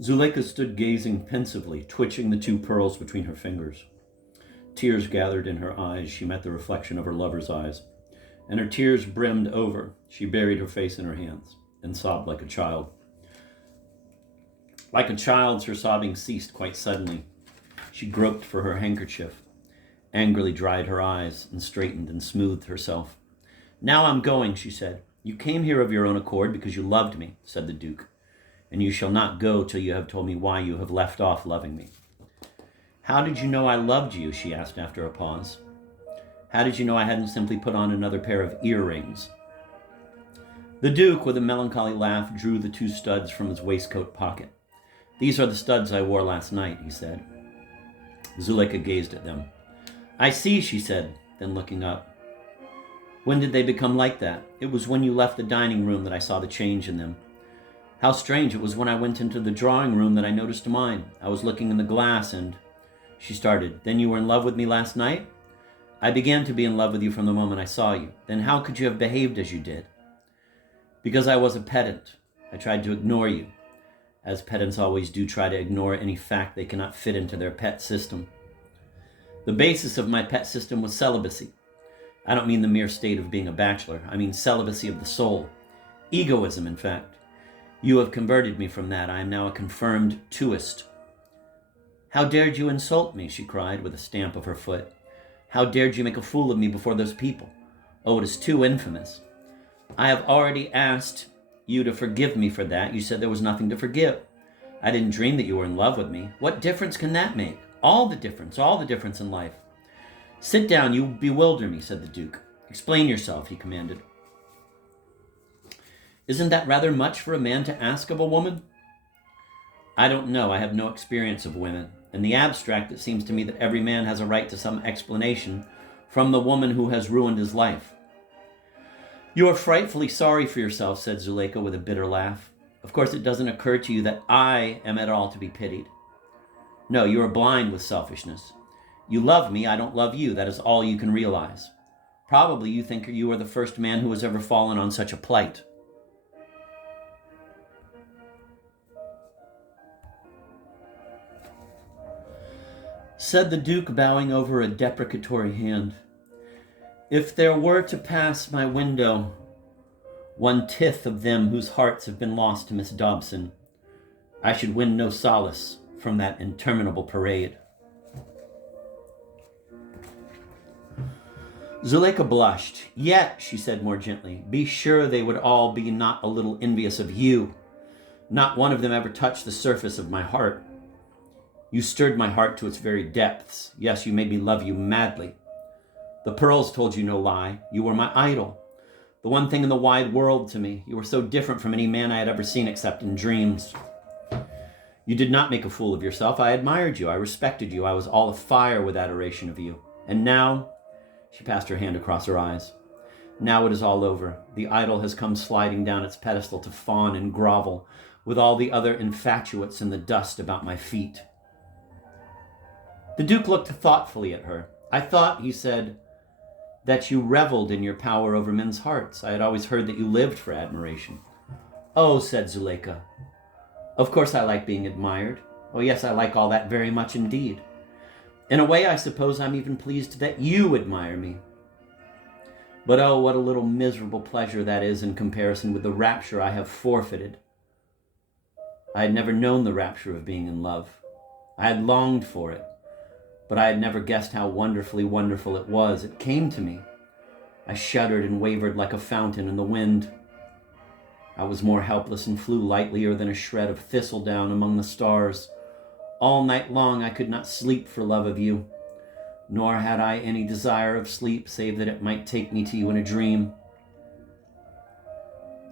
Zuleika stood gazing pensively, twitching the two pearls between her fingers. Tears gathered in her eyes. She met the reflection of her lover's eyes, and her tears brimmed over. She buried her face in her hands and sobbed like a child. Like a child's, her sobbing ceased quite suddenly. She groped for her handkerchief, angrily dried her eyes, and straightened and smoothed herself. "Now I'm going," she said. "You came here of your own accord because you loved me," said the Duke, "and you shall not go till you have told me why you have left off loving me." "How did you know I loved you?" she asked after a pause. "How did you know I hadn't simply put on another pair of earrings?" The Duke, with a melancholy laugh, drew the two studs from his waistcoat pocket. "These are the studs I wore last night," he said. Zuleika gazed at them. "I see," she said, then looking up. "When did they become like that?" "It was when you left the dining room that I saw the change in them." "How strange. It was when I went into the drawing room that I noticed mine. I was looking in the glass and—" She started. "Then you were in love with me last night?" "I began to be in love with you from the moment I saw you." "Then how could you have behaved as you did?" "Because I was a pedant. I tried to ignore you, as pedants always do, try to ignore any fact they cannot fit into their pet system. The basis of my pet system was celibacy. I don't mean the mere state of being a bachelor. I mean celibacy of the soul. Egoism, in fact. You have converted me from that. I am now a confirmed twoist." "How dared you insult me?" she cried with a stamp of her foot. "How dared you make a fool of me before those people? Oh, it is too infamous." "I have already asked you to forgive me for that. You said there was nothing to forgive. I didn't dream that you were in love with me. What difference can that make? All the difference in life." "Sit down, you bewilder me," said the Duke. "Explain yourself," he commanded. "Isn't that rather much for a man to ask of a woman?" "I don't know. I have no experience of women. In the abstract, it seems to me that every man has a right to some explanation from the woman who has ruined his life." "You are frightfully sorry for yourself," said Zuleika with a bitter laugh. "Of course it doesn't occur to you that I am at all to be pitied. No, you are blind with selfishness. You love me, I don't love you. That is all you can realize. Probably you think you are the first man who has ever fallen on such a plight." Said the Duke, bowing over a deprecatory hand. "If there were to pass my window 1/10 of them whose hearts have been lost to Miss Dobson, I should win no solace from that interminable parade." Zuleika blushed. "Yet," she said more gently, "be sure they would all be not a little envious of you. Not one of them ever touched the surface of my heart. You stirred my heart to its very depths. Yes, you made me love you madly. The pearls told you no lie. You were my idol, the one thing in the wide world to me. You were so different from any man I had ever seen except in dreams. You did not make a fool of yourself. I admired you. I respected you. I was all afire with adoration of you. And now," she passed her hand across her eyes, "now it is all over. The idol has come sliding down its pedestal to fawn and grovel with all the other infatuates in the dust about my feet." The Duke looked thoughtfully at her. "I thought," he said, "that you reveled in your power over men's hearts. I had always heard that you lived for admiration." "Oh," said Zuleika, "of course I like being admired. Oh yes, I like all that very much indeed. In a way, I suppose I'm even pleased that you admire me. But oh, what a little miserable pleasure that is in comparison with the rapture I have forfeited. I had never known the rapture of being in love. I had longed for it, but I had never guessed how wonderfully wonderful it was. It came to me. I shuddered and wavered like a fountain in the wind. I was more helpless and flew lightlier than a shred of thistledown among the stars. All night long I could not sleep for love of you, nor had I any desire of sleep save that it might take me to you in a dream.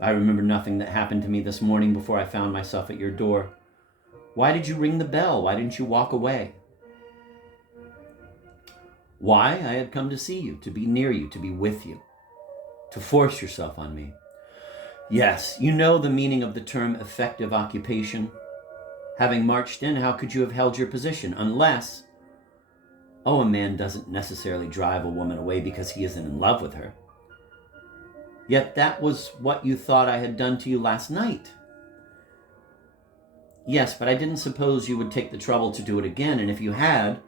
I remember nothing that happened to me this morning before I found myself at your door. Why did you ring the bell? Why didn't you walk away?" "Why? I had come to see you, to be near you, to be with you, to force yourself on me." "Yes, you know the meaning of the term effective occupation. Having marched in, how could you have held your position? Unless... Oh, a man doesn't necessarily drive a woman away because he isn't in love with her. Yet that was what you thought I had done to you last night." Yes, but I didn't suppose you would take the trouble to do it again, and if you had,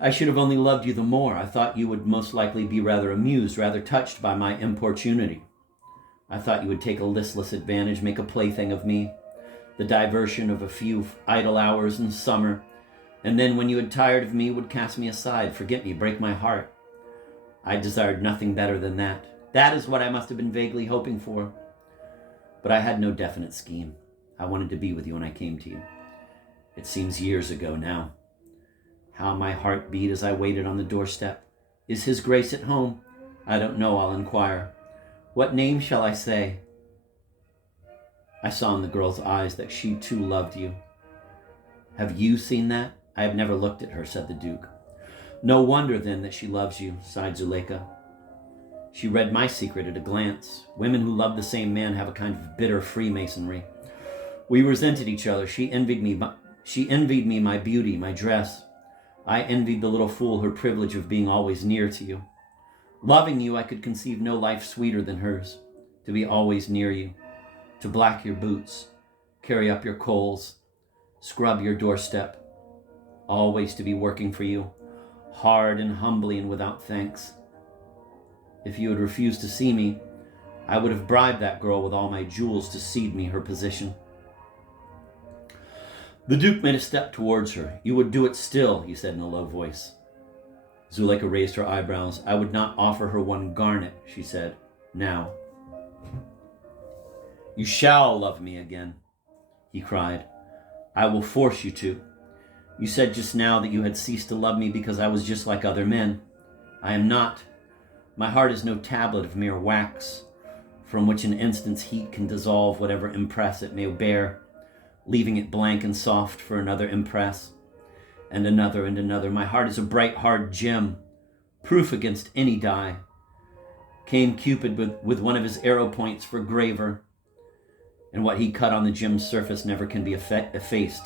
I should have only loved you the more. I thought you would most likely be rather amused, rather touched by my importunity. I thought you would take a listless advantage, make a plaything of me, the diversion of a few idle hours in summer, and then when you had tired of me would cast me aside, forget me, break my heart. I desired nothing better than that. That is what I must have been vaguely hoping for. But I had no definite scheme. I wanted to be with you when I came to you. It seems years ago now. How my heart beat as I waited on the doorstep. Is His Grace at home? I don't know, I'll inquire. What name shall I say? I saw in the girl's eyes that she too loved you. Have you seen that? I have never looked at her, said the Duke. No wonder then that she loves you, sighed Zuleika. She read my secret at a glance. Women who love the same man have a kind of bitter freemasonry. We resented each other. She envied me my beauty, my dress. I envied the little fool her privilege of being always near to you. Loving you, I could conceive no life sweeter than hers. To be always near you, to black your boots, carry up your coals, scrub your doorstep, always to be working for you, hard and humbly and without thanks. If you had refused to see me, I would have bribed that girl with all my jewels to cede me her position. The Duke made a step towards her. You would do it still, he said in a low voice. Zuleika raised her eyebrows. I would not offer her one garnet, she said. Now. You shall love me again, he cried. I will force you to. You said just now that you had ceased to love me because I was just like other men. I am not. My heart is no tablet of mere wax, from which an instant's heat can dissolve whatever impress it may bear, leaving it blank and soft for another impress, and another and another. My heart is a bright, hard gem, proof against any die. Came Cupid with one of his arrow points for graver, and what he cut on the gem's surface never can be effaced.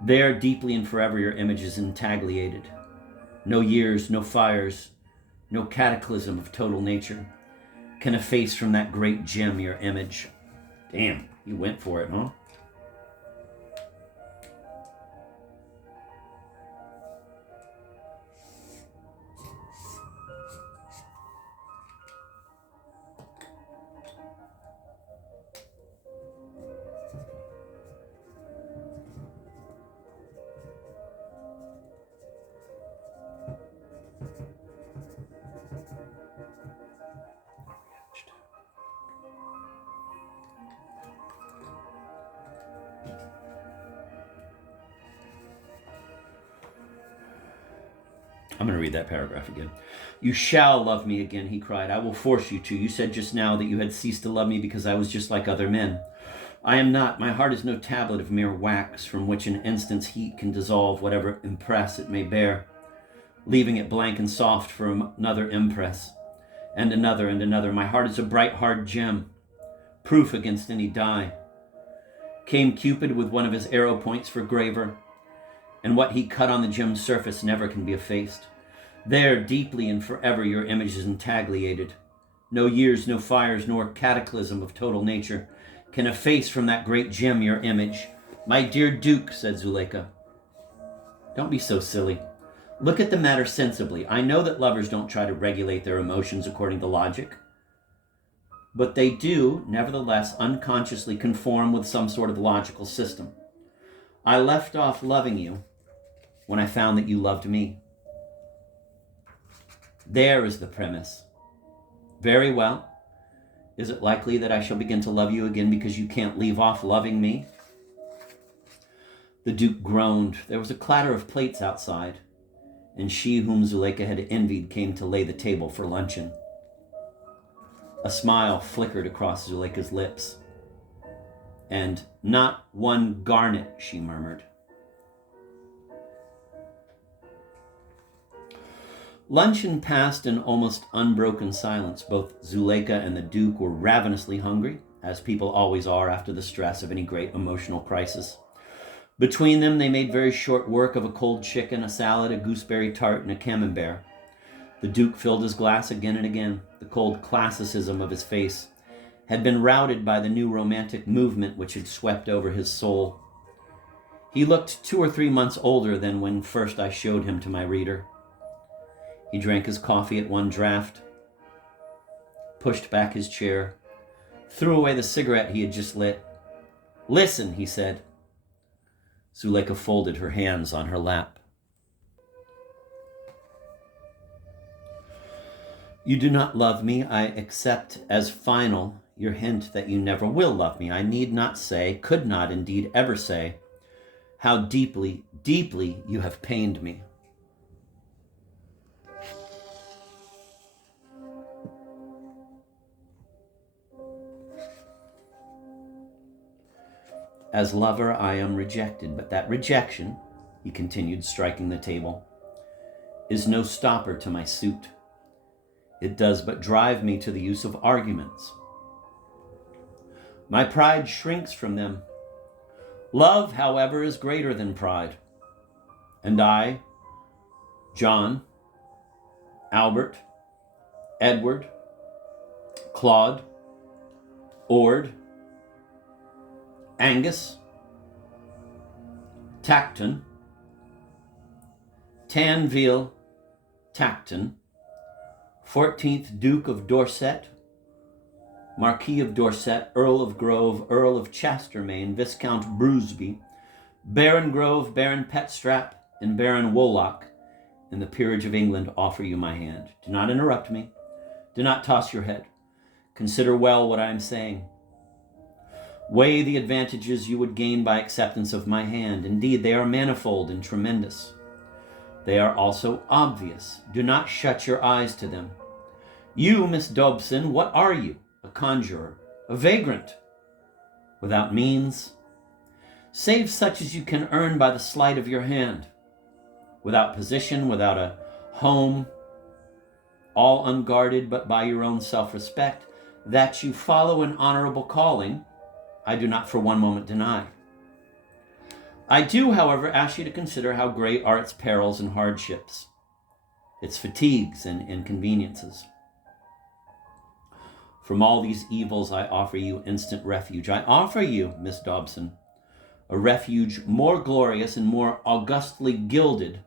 There, deeply and forever, your image is intagliated. No years, no fires, no cataclysm of total nature can efface from that great gem your image. Damn, you went for it, huh? I'm going to read that paragraph again. You shall love me again, he cried. I will force you to. You said just now that you had ceased to love me because I was just like other men. I am not. My heart is no tablet of mere wax from which an instant's heat can dissolve whatever impress it may bear, leaving it blank and soft for another impress, and another and another. My heart is a bright, hard gem, proof against any die. Came Cupid with one of his arrow points for graver, and what he cut on the gem's surface never can be effaced. There, deeply and forever, your image is intagliated. No years, no fires, nor cataclysm of total nature can efface from that great gem your image. My dear Duke, said Zuleika, don't be so silly. Look at the matter sensibly. I know that lovers don't try to regulate their emotions according to logic, but they do, nevertheless, unconsciously conform with some sort of logical system. I left off loving you when I found that you loved me. There is the premise. Very well. Is it likely that I shall begin to love you again because you can't leave off loving me? The Duke groaned. There was a clatter of plates outside, and she whom Zuleika had envied came to lay the table for luncheon. A smile flickered across Zuleika's lips. And not one garnet, she murmured. Luncheon passed in almost unbroken silence. Both Zuleika and the Duke were ravenously hungry, as people always are after the stress of any great emotional crisis. Between them, they made very short work of a cold chicken, a salad, a gooseberry tart, and a camembert. The Duke filled his glass again and again. The cold classicism of his face had been routed by the new romantic movement which had swept over his soul. He looked 2 or 3 months older than when first I showed him to my reader. He drank his coffee at one draught, pushed back his chair, threw away the cigarette he had just lit. "Listen," he said. Zuleika folded her hands on her lap. "You do not love me. I accept as final your hint that you never will love me. I need not say, could not indeed ever say, how deeply, deeply you have pained me. As lover, I am rejected, but that rejection," he continued, striking the table, "is no stopper to my suit. It does but drive me to the use of arguments. My pride shrinks from them. Love, however, is greater than pride. And I, John, Albert, Edward, Claude, Ord, Angus, Tacton, Tanville Tacton, 14th Duke of Dorset, Marquis of Dorset, Earl of Grove, Earl of Chastermain, Viscount Brewsby, Baron Grove, Baron Petstrap, and Baron Wolock, in the peerage of England, offer you my hand. Do not interrupt me. Do not toss your head. Consider well what I am saying. Weigh the advantages you would gain by acceptance of my hand. Indeed, they are manifold and tremendous. They are also obvious. Do not shut your eyes to them. You, Miss Dobson, what are you? A conjurer, a vagrant, without means, save such as you can earn by the sleight of your hand, without position, without a home, all unguarded but by your own self-respect. That you follow an honorable calling, I do not for one moment deny. I do, however, ask you to consider how great are its perils and hardships, its fatigues and inconveniences. From all these evils, I offer you instant refuge. I offer you, Miss Dobson, a refuge more glorious and more augustly gilded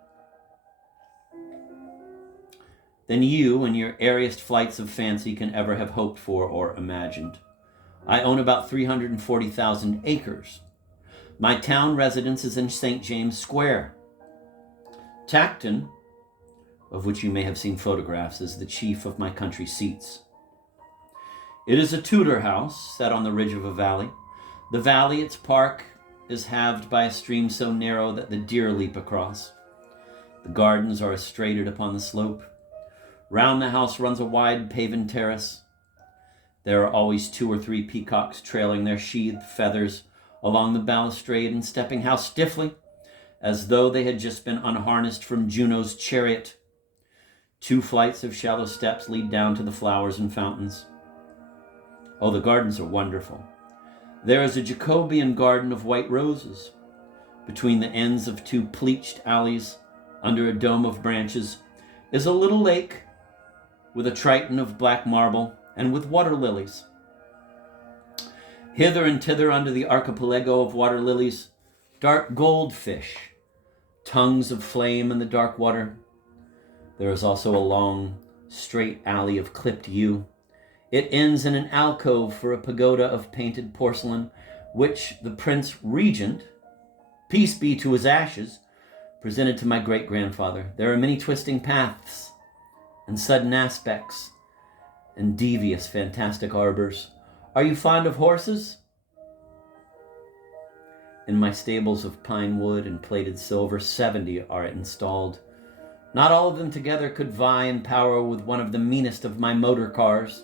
than you and your airiest flights of fancy can ever have hoped for or imagined. I own about 340,000 acres. My town residence is in St. James Square. Tacton, of which you may have seen photographs, is the chief of my country seats. It is a Tudor house set on the ridge of a valley. The valley, its park, is halved by a stream so narrow that the deer leap across. The gardens are estrated upon the slope. Round the house runs a wide paven terrace. There are always 2 or 3 peacocks trailing their sheathed feathers along the balustrade and stepping how stiffly, as though they had just been unharnessed from Juno's chariot. 2 flights of shallow steps lead down to the flowers and fountains. Oh, the gardens are wonderful. There is a Jacobean garden of white roses. Between the ends of 2 pleached alleys, under a dome of branches, is a little lake with a triton of black marble and with water lilies. Hither and thither under the archipelago of water lilies, dark goldfish, tongues of flame in the dark water. There is also a long, straight alley of clipped yew. It ends in an alcove for a pagoda of painted porcelain, which the Prince Regent, peace be to his ashes, presented to my great-grandfather. There are many twisting paths and sudden aspects and devious, fantastic arbors. Are you fond of horses? In my stables of pine wood and plated silver, 70 are installed. Not all of them together could vie in power with one of the meanest of my motor cars.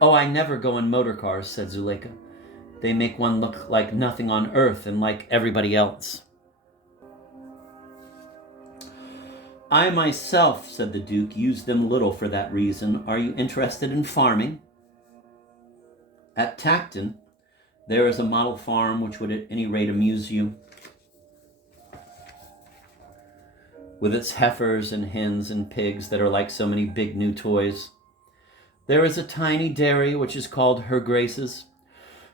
Oh, I never go in motor cars, said Zuleika. They make one look like nothing on earth and like everybody else. I myself, said the Duke, use them little for that reason. Are you interested in farming? At Tacton, there is a model farm which would at any rate amuse you. With its heifers and hens and pigs that are like so many big new toys. There is a tiny dairy which is called Her Grace's.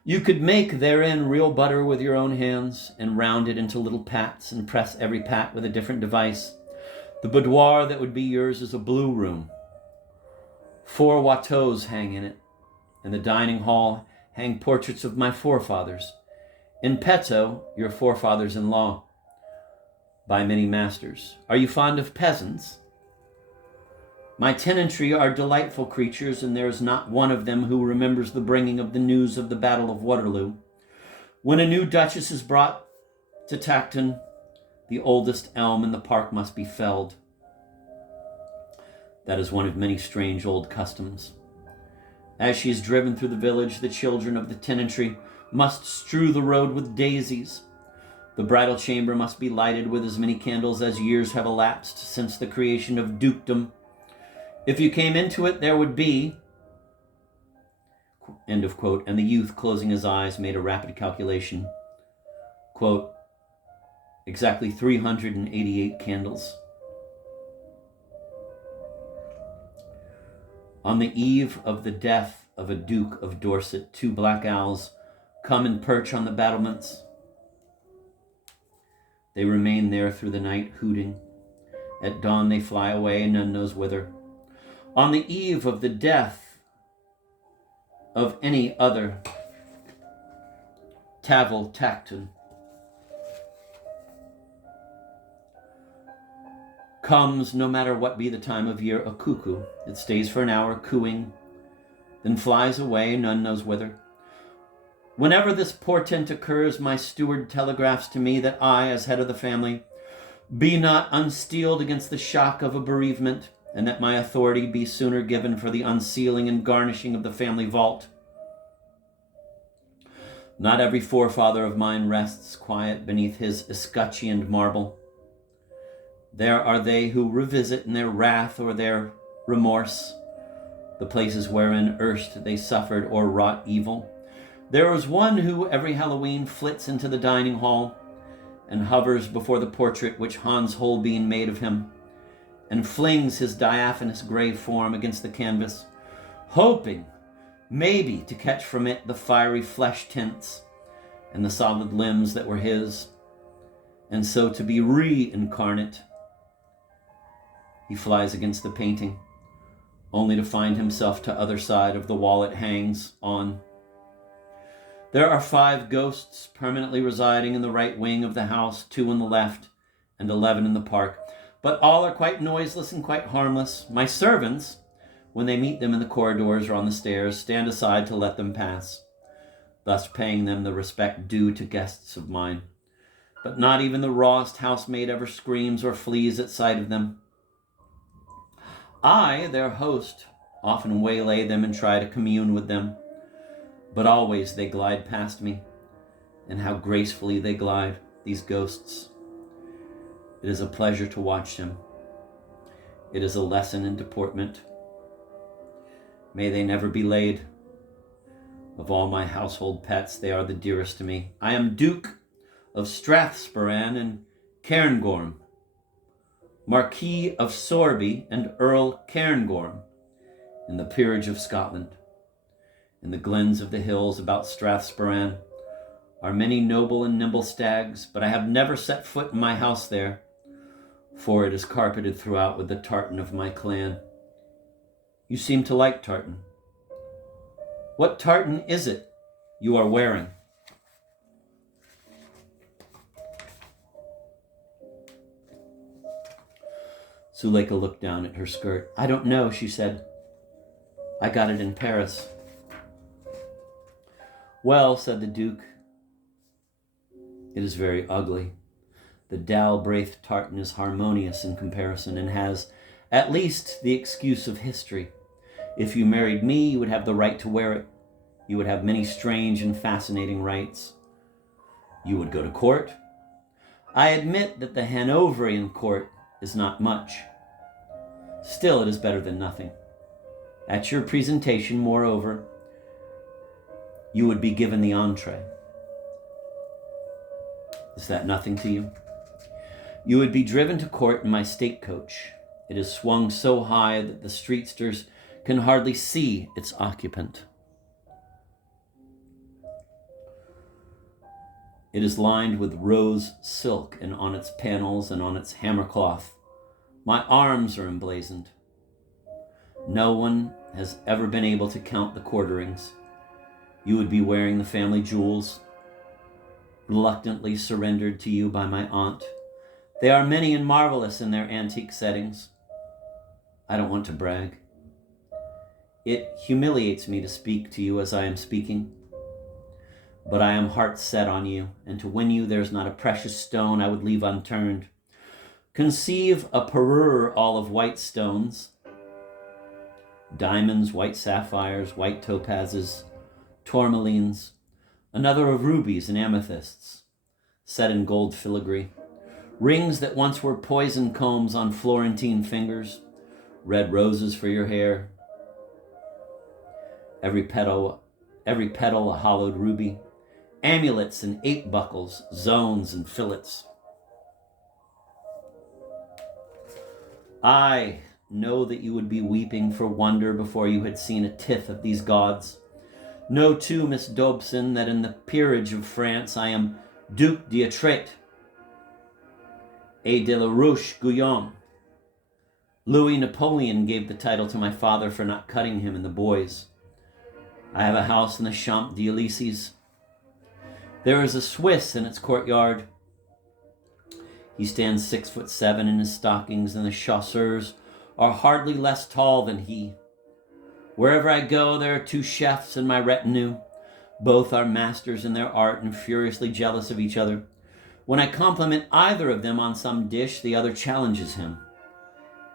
You could make therein real butter with your own hands and round it into little pats and press every pat with a different device. The boudoir that would be yours is a blue room. 4 Watteaus hang in it. In the dining hall hang portraits of my forefathers. In petto, your forefathers-in-law, by many masters. Are you fond of peasants? My tenantry are delightful creatures, and there is not one of them who remembers the bringing of the news of the Battle of Waterloo. When a new duchess is brought to Tacton, the oldest elm in the park must be felled. That is one of many strange old customs. As she is driven through the village, the children of the tenantry must strew the road with daisies. The bridal chamber must be lighted with as many candles as years have elapsed since the creation of dukedom. If you came into it, there would be, end of quote, and the youth, closing his eyes, made a rapid calculation, quote, exactly 388 candles. On the eve of the death of a Duke of Dorset, 2 black owls come and perch on the battlements. They remain there through the night, hooting. At dawn they fly away, none knows whither. On the eve of the death of any other Tavel Tacton comes, no matter what be the time of year, a cuckoo. It stays for an hour cooing, then flies away, none knows whither. Whenever this portent occurs, my steward telegraphs to me that I, as head of the family, be not unsteeled against the shock of a bereavement, and that my authority be sooner given for the unsealing and garnishing of the family vault. Not every forefather of mine rests quiet beneath his escutcheoned marble. There are they who revisit in their wrath or their remorse the places wherein erst they suffered or wrought evil. There is one who every Halloween flits into the dining hall and hovers before the portrait which Hans Holbein made of him, and flings his diaphanous gray form against the canvas, hoping maybe to catch from it the fiery flesh tints and the solid limbs that were his, and so to be reincarnate. He flies against the painting, only to find himself to other side of the wall it hangs on. There are 5 ghosts permanently residing in the right wing of the house, 2 in the left, and 11 in the park. But all are quite noiseless and quite harmless. My servants, when they meet them in the corridors or on the stairs, stand aside to let them pass, thus paying them the respect due to guests of mine. But not even the rawest housemaid ever screams or flees at sight of them. I, their host, often waylay them and try to commune with them, but always they glide past me, and how gracefully they glide, these ghosts. It is a pleasure to watch them. It is a lesson in deportment. May they never be laid. Of all my household pets, they are the dearest to me. I am Duke of Strathspirran and Cairngorm, Marquis of Sorby and Earl Cairngorm, in the peerage of Scotland. In the glens of the hills about Strathspirran are many noble and nimble stags, but I have never set foot in my house there, for it is carpeted throughout with the tartan of my clan. You seem to like tartan. What tartan is it you are wearing? Zuleika looked down at her skirt. I don't know, she said. I got it in Paris. Well, said the Duke, it is very ugly. The Dalbraith tartan is harmonious in comparison and has at least the excuse of history. If you married me, you would have the right to wear it. You would have many strange and fascinating rights. You would go to court. I admit that the Hanoverian court is not much. Still, it is better than nothing. At your presentation, moreover, you would be given the entree. Is that nothing to you? You would be driven to court in my state coach. It is swung so high that the streetsters can hardly see its occupant. It is lined with rose silk, and on its panels and on its hammercloth, my arms are emblazoned. No one has ever been able to count the quarterings. You would be wearing the family jewels, reluctantly surrendered to you by my aunt. They are many and marvelous in their antique settings. I don't want to brag. It humiliates me to speak to you as I am speaking, but I am heart set on you, and to win you there is not a precious stone I would leave unturned. Conceive a parure all of white stones, diamonds, white sapphires, white topazes, tourmalines, another of rubies and amethysts, set in gold filigree, rings that once were poison combs on Florentine fingers, red roses for your hair, every petal a hollowed ruby, amulets and 8 buckles, zones and fillets. I know that you would be weeping for wonder before you had seen a tithe of these gods. Know too, Miss Dobson, that in the peerage of France I am Duc d'Utrecht et de la Roche-Guyon. Louis Napoleon gave the title to my father for not cutting him in the boys. I have a house in the Champs d'Elysees. There is a Swiss in its courtyard. He stands 6'7" in his stockings, and the chasseurs are hardly less tall than he. Wherever I go, there are 2 chefs in my retinue. Both are masters in their art and furiously jealous of each other. When I compliment either of them on some dish, the other challenges him.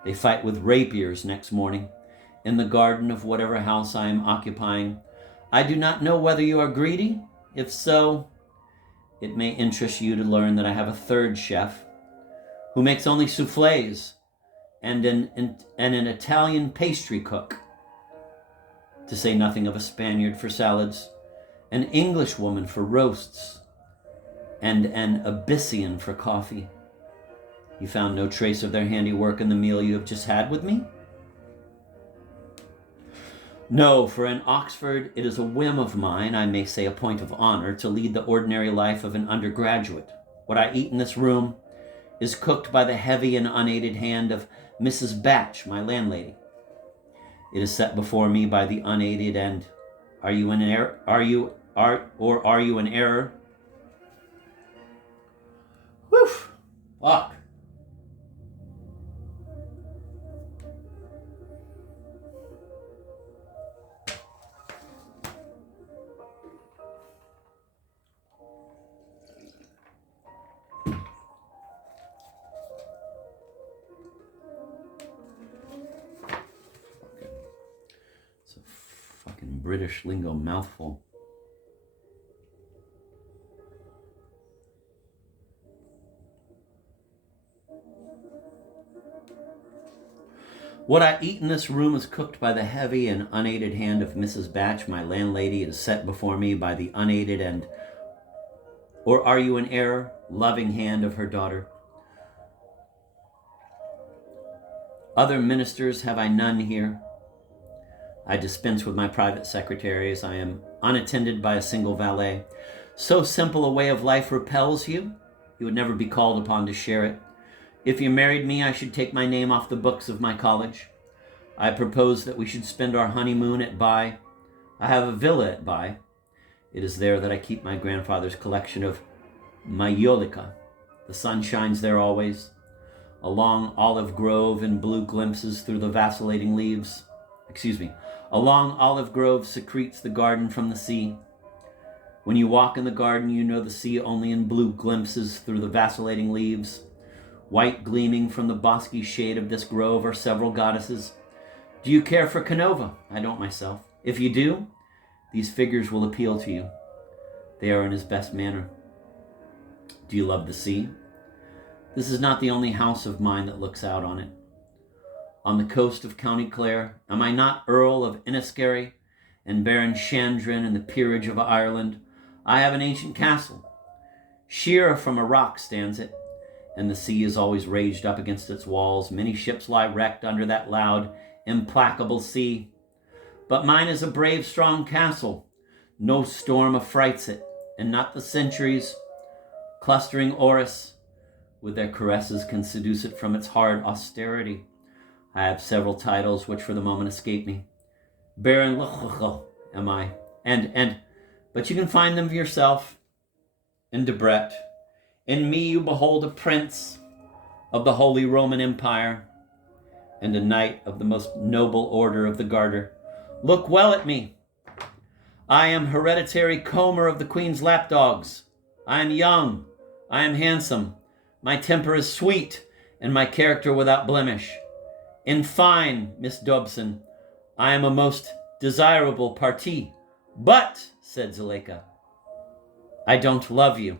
They fight with rapiers next morning in the garden of whatever house I am occupying. I do not know whether you are greedy. If so, it may interest you to learn that I have a 3rd chef who makes only soufflés and an Italian pastry cook, to say nothing of a Spaniard for salads, an Englishwoman for roasts, and an Abyssinian for coffee. You found no trace of their handiwork in the meal you have just had with me? No, for in Oxford it is a whim of mine, I may say a point of honor, to lead the ordinary life of an undergraduate. What I eat in this room is cooked by the heavy and unaided hand of Mrs. Batch, my landlady. It is set before me by the unaided and are you in error? Are you in error? Woof! Fuck. British lingo mouthful. What I eat in this room is cooked by the heavy and unaided hand of Mrs. Batch, my landlady. It is set before me by the unaided and, or are you in error, loving hand of her daughter. Other ministers have I none here. I dispense with my private secretaries. I am unattended by a single valet. So simple a way of life repels you, you would never be called upon to share it. If you married me, I should take my name off the books of my college. I propose that we should spend our honeymoon at Bai. I have a villa at Bai. It is there that I keep my grandfather's collection of Zuleika. The sun shines there always. A long olive grove in blue glimpses through the vacillating leaves. A long olive grove secretes the garden from the sea. When you walk in the garden, you know the sea only in blue glimpses through the vacillating leaves. White gleaming from the bosky shade of this grove are several goddesses. Do you care for Canova? I don't myself. If you do, these figures will appeal to you. They are in his best manner. Do you love the sea? This is not the only house of mine that looks out on it. On the coast of County Clare, am I not Earl of Enniskerry and Baron Chandrin in the peerage of Ireland? I have an ancient castle. Sheer from a rock stands it, and the sea is always raged up against its walls. Many ships lie wrecked under that loud, implacable sea. But mine is a brave, strong castle. No storm affrights it, and not the centuries, Clustering orris, with their caresses, can seduce it from its hard austerity. I have several titles which for the moment escape me. Baron Luchel am I, but you can find them for yourself. In Debret, in me you behold a prince of the Holy Roman Empire, and a knight of the most noble order of the Garter. Look well at me. I am hereditary comber of the Queen's lapdogs. I am young. I am handsome. My temper is sweet, and my character without blemish. In fine, Miss Dobson, I am a most desirable parti. But, said Zuleika, I don't love you.